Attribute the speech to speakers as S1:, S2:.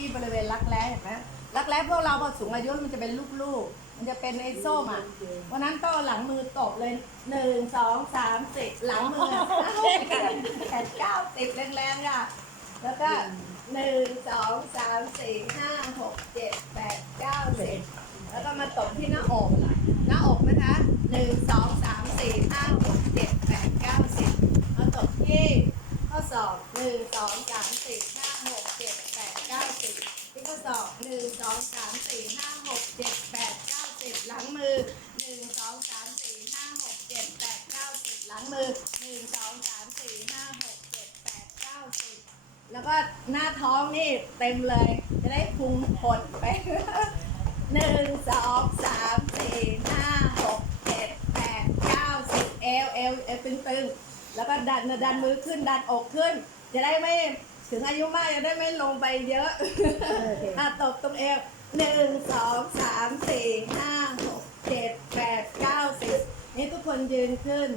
S1: ที่บริเวณรักแร้เห็นไหมรักแร้พวกเราพอสูงอายุมันจะเป็นลูกๆ มันจะเป็นไอ้ส้มอะวันนั้นต้องหลังมือตบเลยหนึ่งสองสามสิบหลังมือแขนเก้าสิบแรงๆอะแล้วก็หนึ่งสองสามสี่ห้าหกเจ็ดแปดเก้าสิบแล้วก็มาตบที่หน้าอก หน้าอกนะคะหนึ่งสองสามสี่ห้าหกเจ็ดแปดเก้าสิบมาตบที่ข้อศอกหนึ่งสองสามสี่ห้าหก ข้อศอกหนึ่งสองสามสี่ห้าหกเจ็ดแปดเก้าสิบหลังมือหนึ่งสองสามสี่ห้าหกเจ็ดแปดเก้าสิบหลังมือหนึ่งสองสามสี่ห้าหกเจ็ดแปดเก้าสิบแล้วก็หน้าท้องนี่เต็มเลย จะได้พุงผดไปหนึ่งสองสามสี่ห้าหกเจ็ดแปดเก้าสิบเอวเอวเอวตึงๆ แล้วก็ดันดันมือขึ้นดันอกขึ้น จะได้ไม่ ถึงอายุมากจะได้ไม่ลงไปเยอะอะตบตรงเอวหนึ่งสองสามสี่ห้าหกเจ็ดแปดเก้าสิบนี่ทุกคนยืนขึ้น